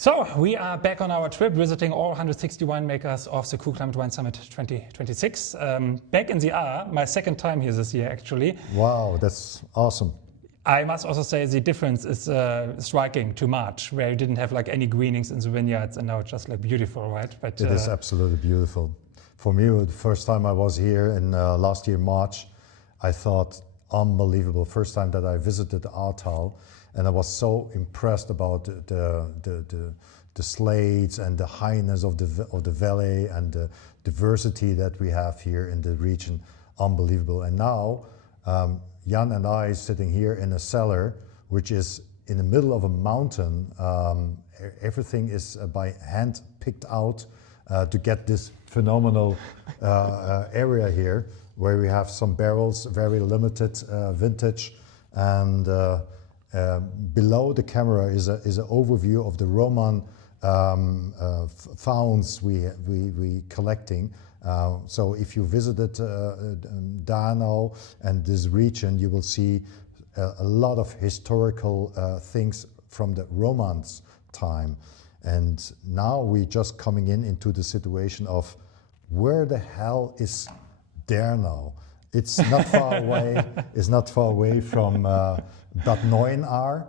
So we are back on our trip, visiting all 160 winemakers of the Cool Climate Wine Summit 2026. Back in the R, my second time here this year actually. Wow, that's awesome. I must also say the difference is striking to March, where you didn't have like any greenings in the vineyards, and now it's just like beautiful, right? But it is absolutely beautiful. For me, the first time I was here in last year March, I thought unbelievable. First time that I visited Ahrtal, and I was so impressed about the slates and the highness of the valley and the diversity that we have here in the region. Unbelievable. And now Jan and I sitting here in a cellar, which is in the middle of a mountain. Everything is by hand picked out to get this phenomenal area here, where we have some barrels, very limited vintage, and below the camera is an overview of the Roman founds we collecting. So if you visited Dernau and this region, you will see a lot of historical things from the Romans time. And now we're just coming into the situation of where the hell is Dernau? It's not far away. It's not far away from Bad Neuenahr.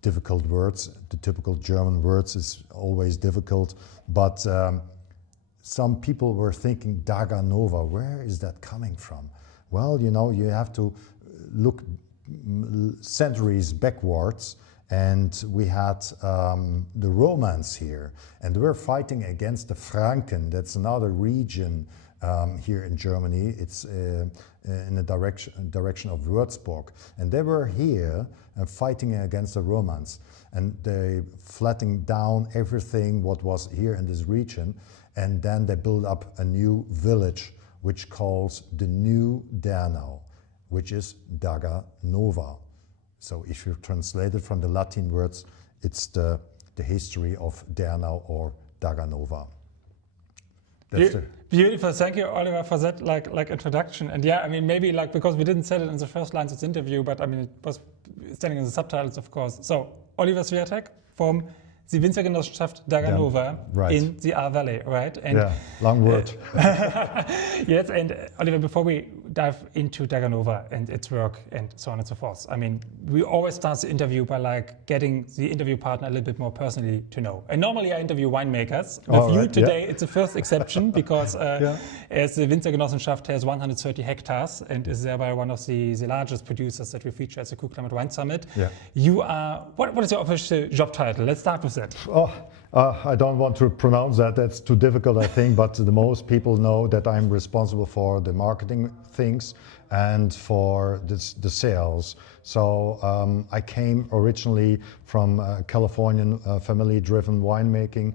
Difficult words. The typical German words is always difficult, but some people were thinking Dagernova, where is that coming from? Well, you know, you have to look centuries backwards, and we had the Romans here, and they were fighting against the Franken. That's another region here in Germany. It's in the direction of Würzburg, and they were here fighting against the Romans, and they flattening down everything what was here in this region. And then they build up a new village, which calls the New Dernau, which is Dagernova. So if you translate it from the Latin words, it's the history of Dernau or Dagernova. Beautiful, thank you, Oliver, for that like introduction. And yeah, I mean, maybe like, because we didn't say it in the first lines of the interview, but I mean, it was standing in the subtitles, of course. So Oliver Swiatek from the Winzergenossenschaft Dagernova in the Ahr Valley, right? And yeah, long word. Yes, and Oliver, before we dive into Dagernova and its work and so on and so forth, I mean, we always start the interview by like getting the interview partner a little bit more personally to know. And normally I interview winemakers. With you today, it's the first exception because as the Winzergenossenschaft has 130 hectares and is thereby one of the largest producers that we feature at the Cool Climate Wine Summit. Yeah. You are, what is your official job title? Let's start with that. I don't want to pronounce that. That's too difficult, I think. But the most people know that I'm responsible for the marketing things and for the sales. So I came originally from a Californian family-driven winemaker,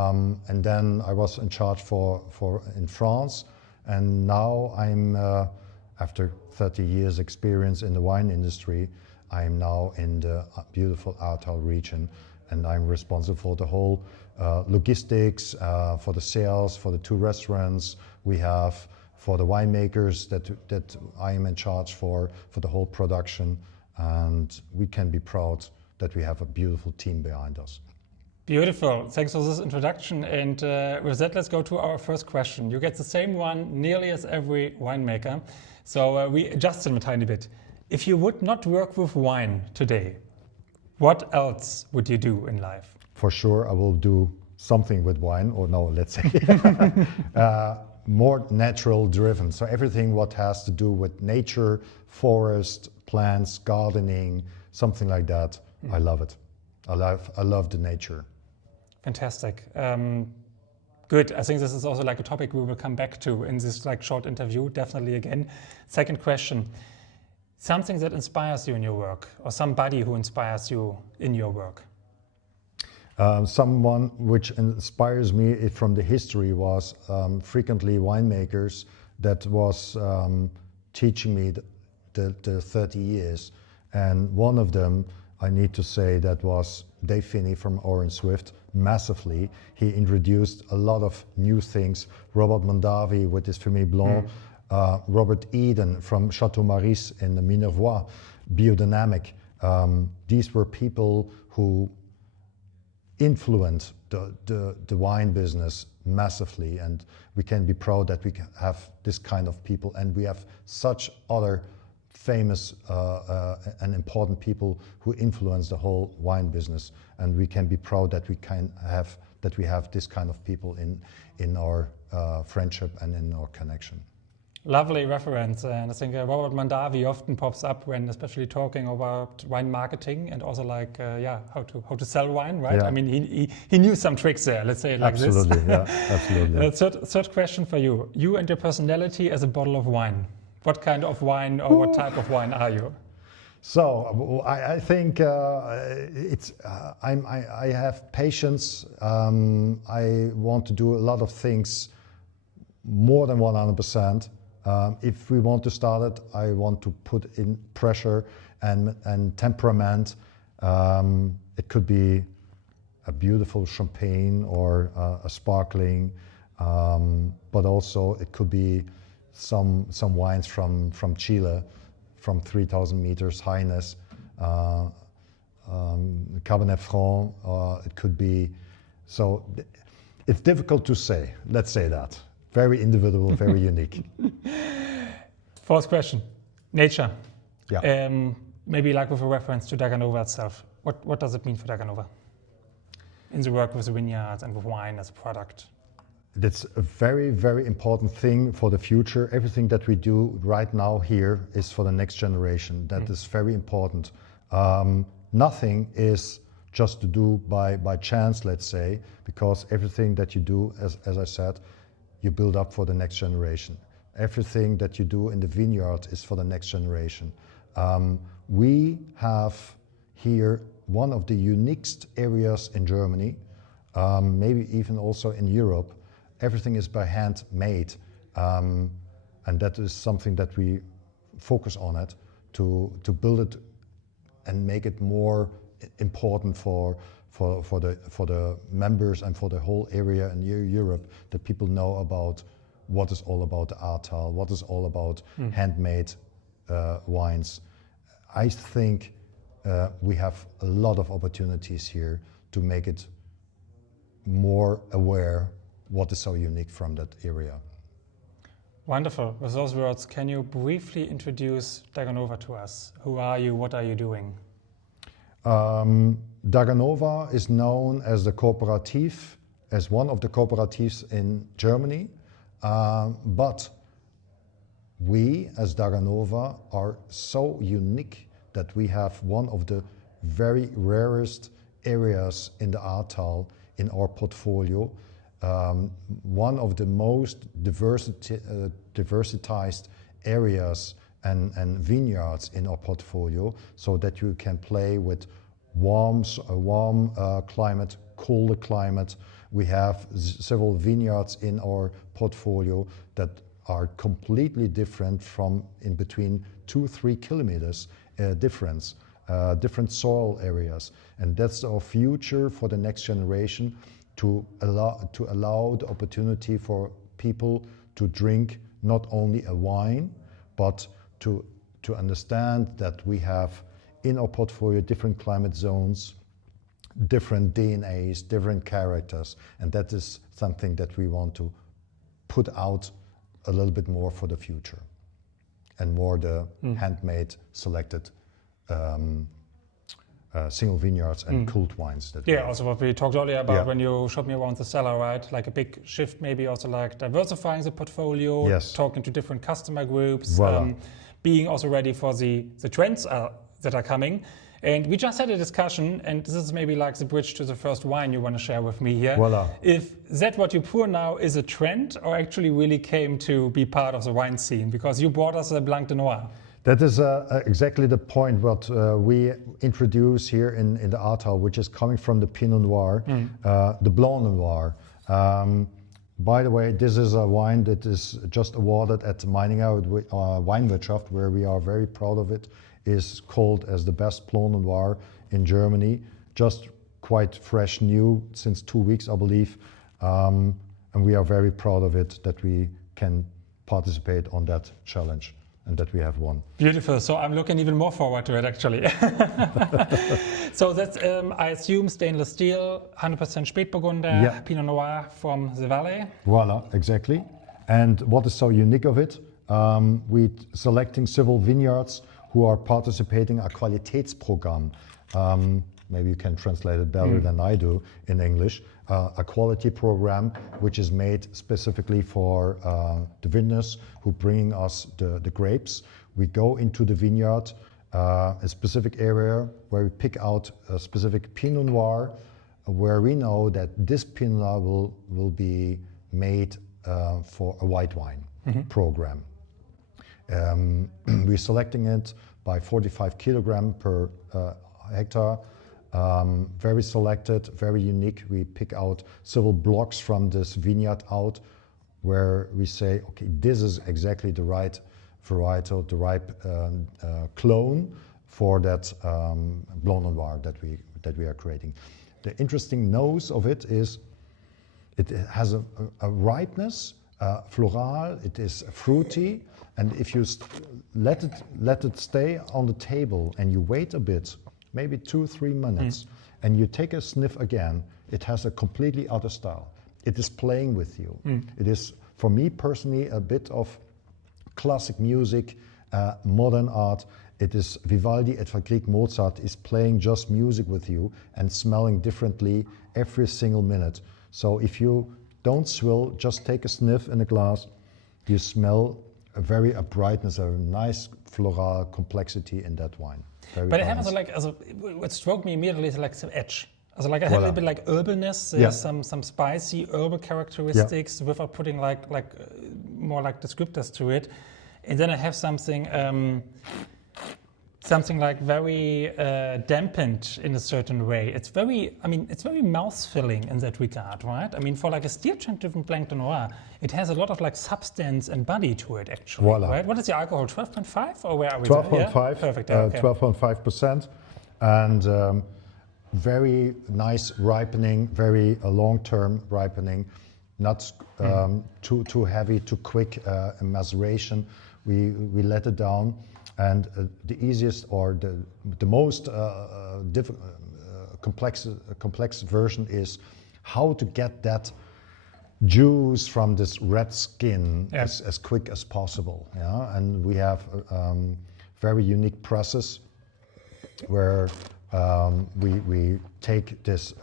and then I was in charge for in France. And now I'm after 30 years experience in the wine industry. I am now in the beautiful Ahrtal region, and I'm responsible for the whole logistics, for the sales, for the 2 restaurants we have, for the winemakers that I am in charge for the whole production, and we can be proud that we have a beautiful team behind us. Beautiful, thanks for this introduction, and with that let's go to our first question. You get the same one nearly as every winemaker, so we adjusted a tiny bit. If you would not work with wine today, what else would you do in life? For sure, I will do something with wine, or no, let's say more natural driven. So everything what has to do with nature, forest, plants, gardening, something like that. I love it. I love the nature. Fantastic. Good. I think this is also like a topic we will come back to in this like short interview, definitely again. Second question. Something that inspires you in your work, or somebody who inspires you in your work? Someone which inspires me from the history was frequently winemakers that was teaching me the 30 years. And one of them, I need to say, that was Dave Finney from Orin Swift, massively. He introduced a lot of new things. Robert Mondavi with his Famille Blanc. Robert Eden from Chateau Maurice in the Minervois, biodynamic. These were people who influenced the wine business massively, and we can be proud that we have this kind of people, and we have such other famous and important people who influence the whole wine business, and we can be proud that we have this kind of people in our friendship and in our connection. Lovely reference, and I think Robert Mondavi often pops up when especially talking about wine marketing and also like how to sell wine, right? Yeah. I mean, he knew some tricks there, let's say it like Absolutely, this. Absolutely. Third question for you. You and your personality as a bottle of wine. What kind of wine or what type of wine are you? So I think I have patience. I want to do a lot of things more than 100%. If we want to start it, I want to put in pressure and temperament. It could be a beautiful champagne or a sparkling, but also it could be some wines from Chile, from 3,000 meters highness, Cabernet Franc. It could be, so it's difficult to say. Let's say that. Very individual, very unique. Fourth question, nature. Yeah. Maybe like with a reference to Dagernova itself. What does it mean for Dagernova in the work with the vineyards and with wine as a product? That's a very, very important thing for the future. Everything that we do right now here is for the next generation. That is very important. Nothing is just to do by chance, let's say, because everything that you do, as I said, you build up for the next generation. Everything that you do in the vineyard is for the next generation. We have here one of the uniquest areas in Germany, maybe even also in Europe. Everything is by hand made, and that is something that we focus on it to build it and make it more important for the members and for the whole area in Europe, that people know about what is all about the Ahrtal, what is all about handmade wines. I think we have a lot of opportunities here to make it more aware what is so unique from that area. Wonderful. With those words, can you briefly introduce Dagernova to us? Who are you? What are you doing? Dagernova is known as the cooperative, as one of the cooperatives in Germany, but we as Dagernova are so unique that we have one of the very rarest areas in the Ahrtal in our portfolio, one of the most diversitized areas and vineyards in our portfolio, so that you can play with warm climate, colder climate. We have several vineyards in our portfolio that are completely different, from in between 2-3 kilometers difference, different soil areas, and that's our future for the next generation, to allow the opportunity for people to drink not only a wine, but to understand that we have in our portfolio different climate zones, different DNAs, different characters, and that is something that we want to put out a little bit more for the future, and more the handmade, selected single vineyards and cooled wines. Also what we talked earlier about when you showed me around the cellar, right? Like a big shift, maybe also like diversifying the portfolio, talking to different customer groups, being also ready for the trends that are coming. And we just had a discussion, and this is maybe like the bridge to the first wine you want to share with me here. If that what you pour now is a trend, or actually really came to be part of the wine scene, because you brought us a Blanc de Noir. That is exactly the point what we introduce here in the Ahrtal, which is coming from the Pinot Noir, the Blanc de Noir. By the way, this is a wine that is just awarded at Meininger Weinwirtschaft, where we are very proud of it. Is called as the best Blanc Noir in Germany. Just quite fresh, new, since 2 weeks, I believe. And we are very proud of it, that we can participate on that challenge. and that we have won. Beautiful. So I'm looking even more forward to it, actually. So that's, I assume, stainless steel, 100% Spätburgunder, Yeah. Pinot Noir from the valley. Voila, exactly. And what is so unique of it? We're selecting several vineyards who are participating a Qualitätsprogramm. Maybe you can translate it better than I do in English. A quality program which is made specifically for the vintners who bring us the grapes. We go into the vineyard, a specific area where we pick out a specific Pinot Noir, where we know that this Pinot Noir will be made for a white wine program. We're selecting it by 45 kilogram per hectare. Very selected, very unique. We pick out several blocks from this vineyard out where we say, okay, this is exactly the right varietal, the right clone for that Blanc de Noir that we are creating. The interesting nose of it is it has a ripeness, floral, it is fruity, and if you let it stay on the table and you wait a bit, maybe 2-3 minutes, and you take a sniff again, it has a completely other style. It is playing with you. It is, for me personally, a bit of classic music, modern art. It is Vivaldi, etwa Grieg, Mozart is playing just music with you and smelling differently every single minute. So if you don't swill, just take a sniff in a glass, you smell a brightness, a nice floral complexity in that wine. Very But it balanced. has what struck me immediately is like some edge. Also like I have a little bit like urbaness, some spicy herbal characteristics without putting more like descriptors to it. And then I have something like very dampened in a certain way. It's very mouth-filling in that regard, right? I mean, for like a steel-driven Blanc de Noir, it has a lot of like substance and body to it, actually. Voila. Right? What is the alcohol? 12.5 or where are we? 12.5. Yeah? Perfect. Okay. 12.5%, and very nice ripening, very long-term ripening, not too heavy, too quick maceration. We let it down. And the easiest or the most complex version is how to get that juice from this red skin as quick as possible. Yeah? And we have very unique presses where we take this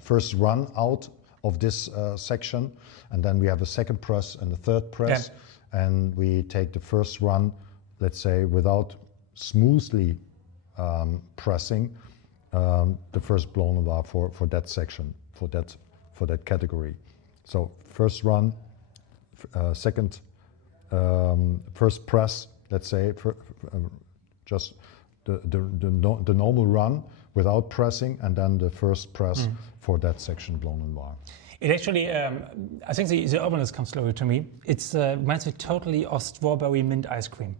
first run out of this section, and then we have a second press and a third press, and we take the first run, let's say, without smoothly pressing the first Blanc de Noir for that section, for that category. So first run, second, first press, let's say, just the normal run without pressing, and then the first press for that section Blanc de Noir. It actually, I think the urbanness comes slowly to me. It reminds me totally of strawberry mint ice cream.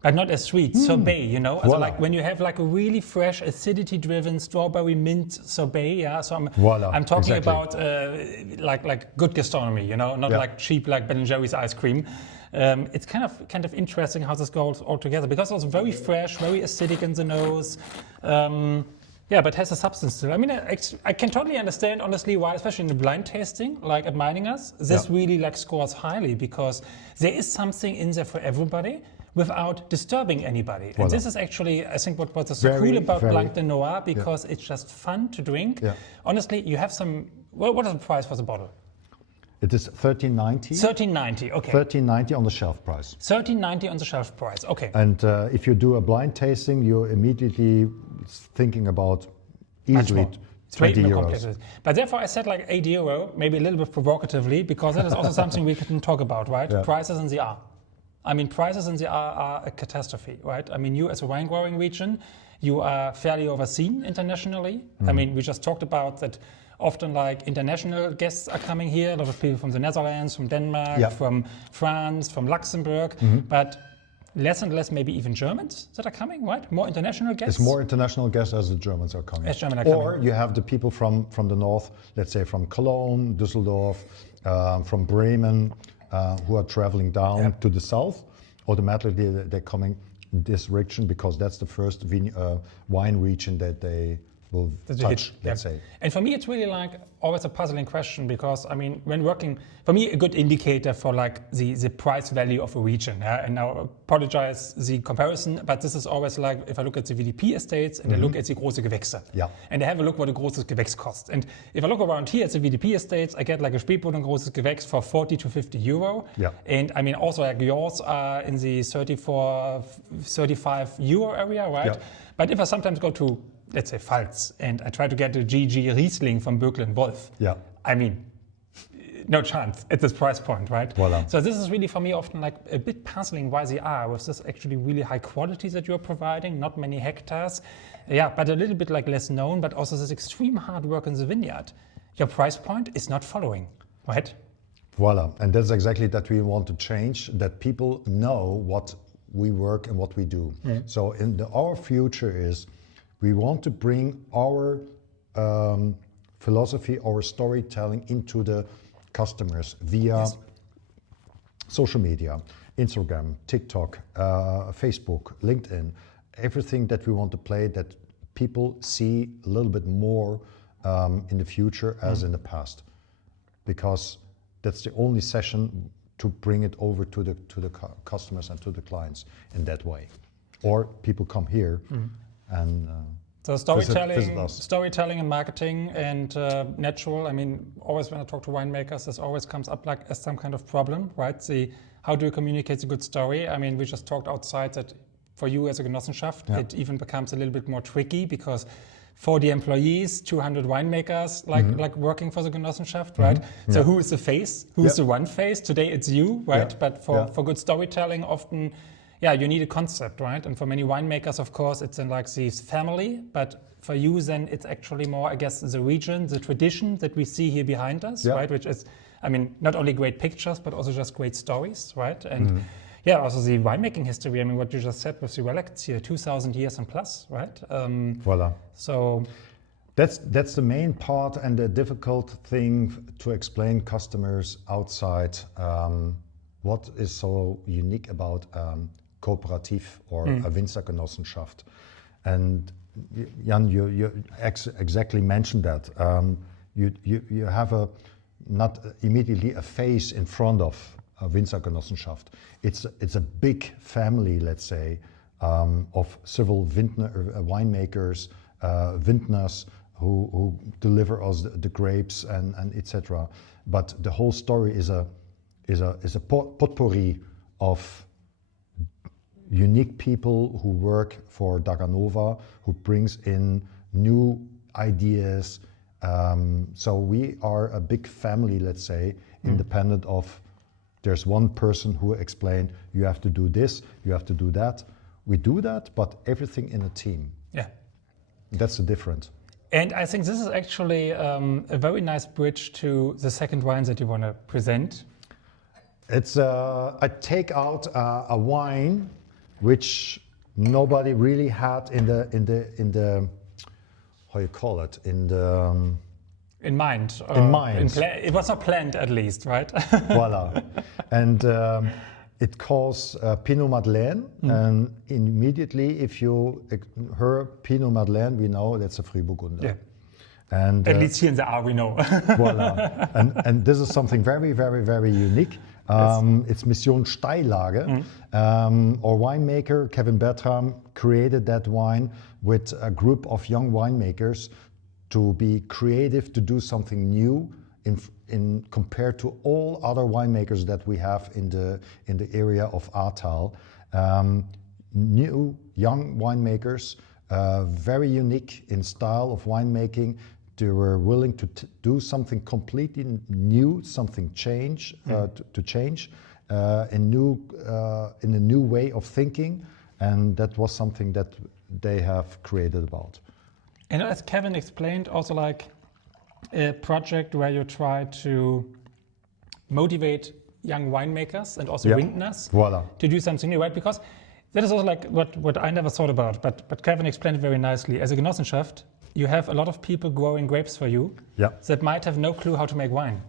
But not as sweet, sorbet, you know? Voila. So like when you have like a really fresh, acidity-driven strawberry mint sorbet, yeah? So I'm talking about like good gastronomy, you know? Not like cheap like Ben & Jerry's ice cream. It's kind of interesting how this goes all together, because it's very fresh, very acidic in the nose. But has a substance still. I mean, I can totally understand, honestly, why, especially in the blind tasting, like at Meininger's, this really like scores highly, because there is something in there for everybody without disturbing anybody. Voila. And this is actually, I think, what's so cool about Blanc de Noir, because it's just fun to drink. Yeah. Honestly, you have some. Well, what is the price for the bottle? It is $13.90. $13.90, okay. $13.90 on the shelf price. $13.90 on the shelf price, okay. And if you do a blind tasting, you're immediately thinking about easily 20 euros. But therefore I said like €8, maybe a little bit provocatively, because that is also something we can talk about, right? Yeah. Prices in the R. I mean, prices in the R are a catastrophe, right? I mean, you as a wine growing region, you are fairly overseen internationally. I mean, we just talked about that. Often like international guests are coming here, a lot of people from the Netherlands, from Denmark, from France, from Luxembourg, but less and less maybe even Germans that are coming, right? More international guests? It's more international guests as the Germans are coming. Or you have the people from the north, let's say from Cologne, Düsseldorf, from Bremen, who are traveling down to the south automatically they're coming in this region because that's the first wine region that they will touch, let's say. And for me, it's really like always a puzzling question because, I mean, when working, for me, a good indicator for like the price value of a region. Yeah? And now, apologize the comparison, but this is always like, if I look at the VDP estates and I look at the große Gewächse. Yeah. And I have a look what a großes Gewächs costs. And if I look around here at the VDP estates, I get like a Spätburgunder großes Gewächs for 40 to 50 euro. Yeah. And I mean, also like yours are in the 34, 35 euro area, right? Yeah. But if I sometimes go to, let's say, Pfalz, and I try to get a GG Riesling from Böcklen Wolf, Yeah. I mean, no chance at this price point, right? Voila. So this is really for me often like a bit puzzling why they are with this actually really high quality that you're providing, not many hectares, yeah, but a little bit like less known, but also this extreme hard work in the vineyard. Your price point is not following, right? Voila, and that's exactly that we want to change, that people know what we work and what we do. So our future is we want to bring our philosophy, our storytelling into the customers via social media, Instagram, TikTok, Facebook, LinkedIn, everything that we want to play that people see a little bit more in the future as in the past, because that's the only session to bring it over to the customers and to the clients in that way. Or people come here and so storytelling and marketing and natural. I mean, always when I talk to winemakers, this always comes up like as some kind of problem, right? How do you communicate a good story? I mean, we just talked outside that for you as a Genossenschaft, it even becomes a little bit more tricky because 40 employees, 200 winemakers, like working for the Genossenschaft, right? So who is the face? Who is the one face? Today it's you, right? But for good storytelling, often, you need a concept, right? And for many winemakers, of course, it's in like this family, but for you then it's actually more, I guess, the region, the tradition that we see here behind us, right? Which is, I mean, not only great pictures, but also just great stories, right? And also the winemaking history, I mean, what you just said with the relics here, 2,000 years and plus, right? Voila. So that's the main part and the difficult thing to explain customers outside what is so unique about cooperative or a Winzergenossenschaft. And Jan, you exactly mentioned that. You have not immediately a face in front of a Winzergenossenschaft. It's a big family, let's say, of several winemakers, vintners who deliver us the grapes and etc. But the whole story is a potpourri of unique people who work for Dagernova, who brings in new ideas. So we are a big family, let's say, independent of there's one person who explained, you have to do this, you have to do that. We do that, but everything in a team. Yeah. That's the difference. And I think this is actually a very nice bridge to the second wine that you want to present. It's I take out a wine which nobody really had in the how you call it, in mind. In mind. It was not planned, at least, right? Voila. And it calls Pinot Madeleine. And immediately, if you hear Pinot Madeleine, we know that's a Frühburgunder. Yeah. And at least here in the R, we know. Voila. And this is something very, very, very unique. It's Mission Steillage. Our winemaker, Kevin Bertram, created that wine with a group of young winemakers to be creative, to do something new in compared to all other winemakers that we have in the area of Ahrtal. New, young winemakers, very unique in style of winemaking. They were willing to do something completely new, something change, to change in a new way of thinking, and that was something that they have created about. And as Kevin explained, also like a project where you try to motivate young winemakers and also vintners to do something new, right? Because that is also like what I never thought about, but Kevin explained it very nicely. As a Genossenschaft, you have a lot of people growing grapes for you that might have no clue how to make wine.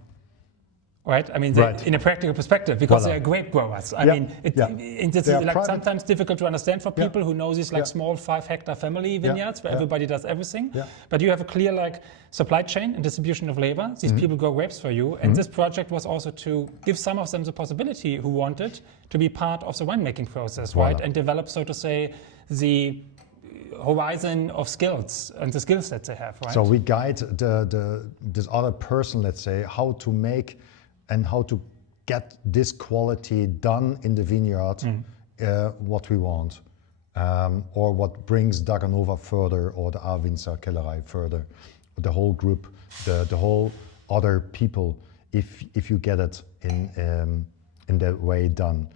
right? I mean, Right. in a practical perspective, because Voilà. they are grape growers. I Yeah, mean, it's They are like private. sometimes difficult to understand for people who know these like Yeah. small 5-hectare family vineyards where everybody does everything. Yeah. But you have a clear like supply chain and distribution of labor. These people grow grapes for you. And this project was also to give some of them the possibility who wanted to be part of the winemaking process, right? Voilà. And develop, so to say, the horizon of skills and the skill sets they have, right? So we guide this other person, let's say, how to make and how to get this quality done in the vineyard, what we want, or what brings Dagernova further, or the Winzer Kellerei further, the whole group, the whole other people, if you get it in that way done,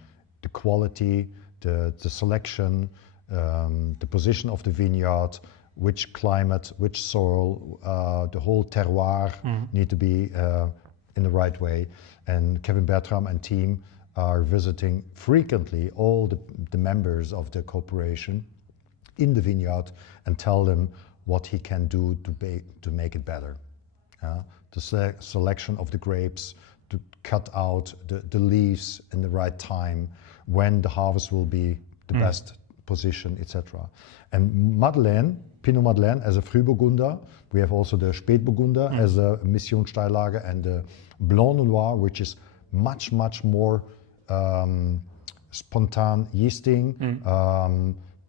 the quality, the selection, the position of the vineyard, which climate, which soil, the whole terroir need to be in the right way. And Kevin Bertram and team are visiting frequently all the members of the corporation in the vineyard and tell them what he can do to make it better. The selection of the grapes, to cut out the leaves in the right time, when the harvest will be the best position, etc. And Madeleine, Pinot Madeleine as a Frühburgunder, we have also the Spätburgunder as a Mission Steillage, and the Blanc de Noir, which is much more spontan yeasting,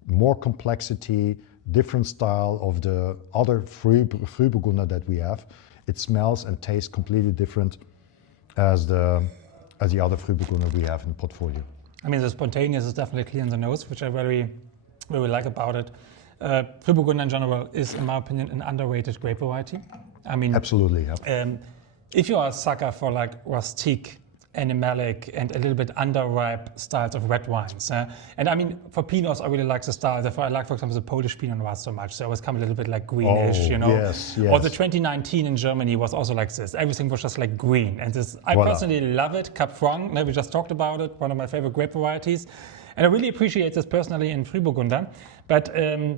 more complexity, different style of the other Frühburgunder that we have. It smells and tastes completely different as the other Frühburgunder we have in the portfolio. I mean, the spontaneous is definitely clear in the nose, which I very like about it. Frühburgunder in general is, in my opinion, an underrated grape variety. I mean, absolutely. Yeah. If you are a sucker for like rustic, animalic, and a little bit underripe styles of red wines, and I mean, for Pinots, I really like the style. Therefore, I like, for example, the Polish Pinot Noir so much. So it always come a little bit like greenish, you know. Yes. Or the 2019 in Germany was also like this. Everything was just like green, and this I Voilà. personally love it. Cap Franc, we just talked about it. One of my favorite grape varieties. And I really appreciate this personally in Frühburgunder. But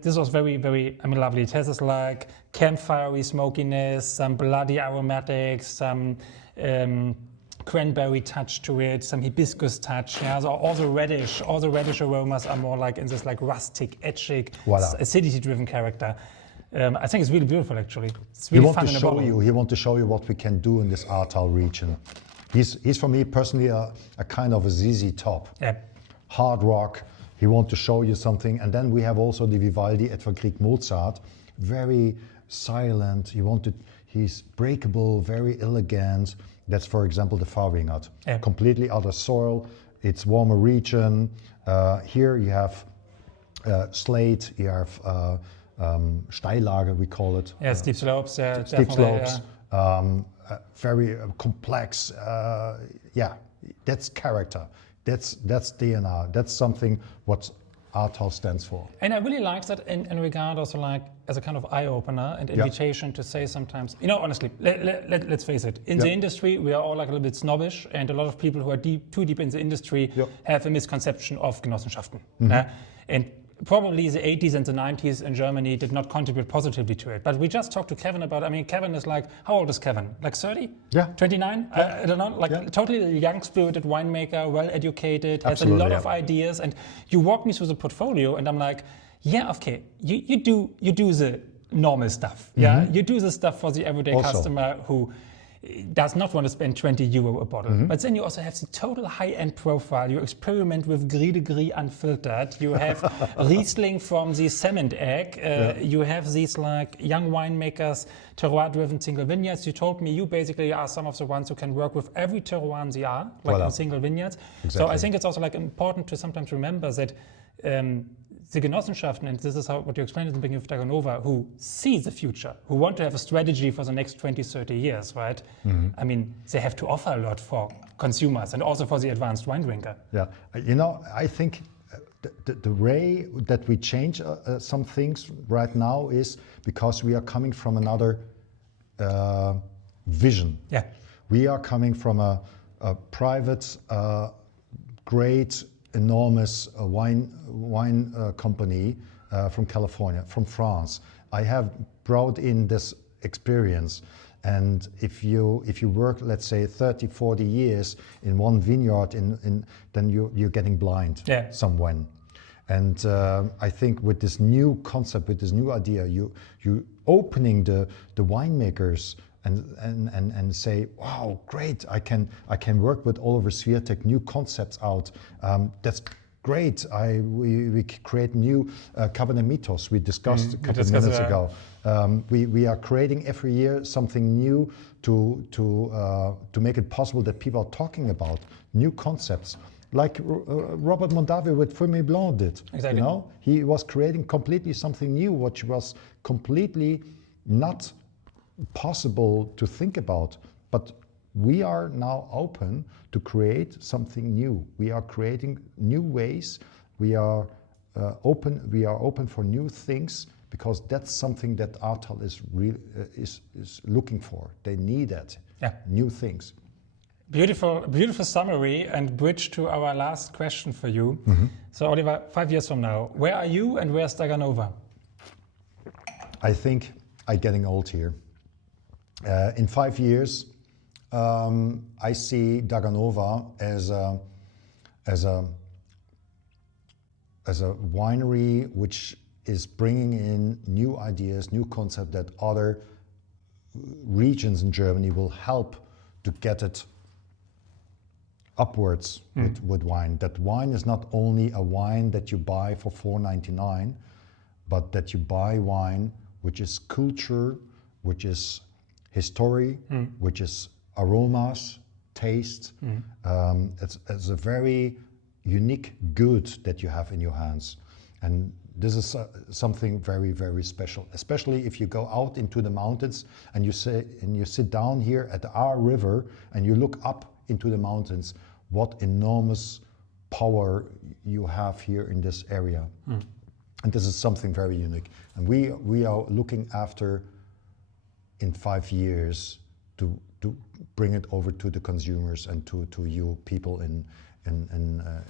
this was very, lovely. It has this like campfirey smokiness, some bloody aromatics, some cranberry touch to it, some hibiscus touch. Yeah, so all the reddish aromas are more like in this like rustic, etchic, Voilà. acidity-driven character. I think it's really beautiful, actually. It's really fun in a bottle. He wants to show you what we can do in this Ahrtal region. He's for me personally a kind of a ZZ Top. Yeah. Hard rock. He wants to show you something. And then we have also the Vivaldi, Etwa Krieg Mozart. Very silent. He's breakable, very elegant. That's, for example, the Frühburgunder. Yeah. Completely other soil. It's warmer region. Here you have slate. You have Steillage, we call it. Yeah, steep slopes. Yeah, Steep definitely, slopes. yeah. Very complex. That's character. That's DNA. That's something what Ahrtal stands for. And I really like that in regard also like as a kind of eye-opener and invitation to say sometimes, honestly, let's face it, in the industry, we are all like a little bit snobbish, and a lot of people who are too deep in the industry have a misconception of Genossenschaften. And probably the 80s and the 90s in Germany did not contribute positively to it. But we just talked to Kevin about, Kevin is like, how old is Kevin? Like 30? Yeah. 29? I don't know, totally young-spirited winemaker, well-educated, has a lot of ideas. And you walk me through the portfolio and I'm like, yeah, okay, you do the normal stuff. Yeah, you do the stuff for the everyday customer who does not want to spend 20 euro a bottle. But then you also have the total high-end profile. You experiment with Gris de Gris unfiltered. You have Riesling from the cement egg. You have these like young winemakers, terroir-driven single vineyards. You told me you basically are some of the ones who can work with every terroir in the R, like in single vineyards. Exactly. So I think it's also like important to sometimes remember that the Genossenschaften, and this is what you explained at the beginning of Dagernova, who see the future, who want to have a strategy for the next 20, 30 years, right? They have to offer a lot for consumers and also for the advanced wine drinker. Yeah, I think the way that we change some things right now is because we are coming from another vision. Yeah. We are coming from a private, great, enormous wine company from California, from France. I have brought in this experience, And if you work, let's say 30, 40 years in one vineyard, then you're getting blind somewhere. And I think with this new concept, with this new idea, you opening the winemakers and say, wow, great! I can work with Oliver Swiatek, new concepts out. That's great. We create new Cabernet Mythos. We discussed a couple of minutes ago. We are creating every year something new to make it possible that people are talking about new concepts. Like Robert Mondavi with Blanc did. Exactly. You know, he was creating completely something new, which was completely not possible to think about. But we are now open to create something new. We are creating new ways. We are open. We are open for new things because that's something that Ahrtal is looking for. They need that. Yeah. New things. Beautiful summary and bridge to our last question for you. So Oliver, 5 years from now, where are you and where's Dagernova? I think I'm getting old here. In 5 years, I see Dagernova as a winery which is bringing in new ideas, new concepts that other regions in Germany will help to get it upwards with wine. That wine is not only a wine that you buy for $4.99, but that you buy wine which is culture, which is history, which is aromas, taste. It's a very unique good that you have in your hands. And this is something very, very special, especially if you go out into the mountains and you sit down here at our river and you look up into the mountains, what enormous power you have here in this area. And this is something very unique. And we are looking after in 5 years to bring it over to the consumers and to you people in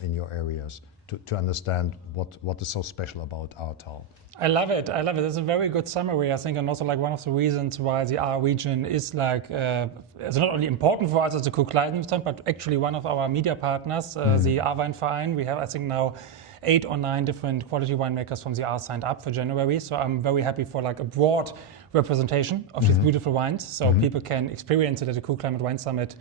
your areas to understand what is so special about Ahrtal. I love it. That's a very good summary, I think, and also like one of the reasons why the Ahr region is like it's not only important for us as a co-client, but actually one of our media partners, the Ahrweinverein. We have, I think, now 8 or 9 different quality winemakers from the Ahr signed up for January. So I'm very happy for like a broad representation of these beautiful wines, so people can experience it at the Cool Climate Wine Summit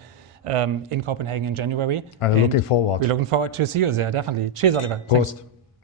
in Copenhagen in January. I'm looking forward. We're looking forward to see you there, definitely. Cheers, Oliver. Prost. Thanks.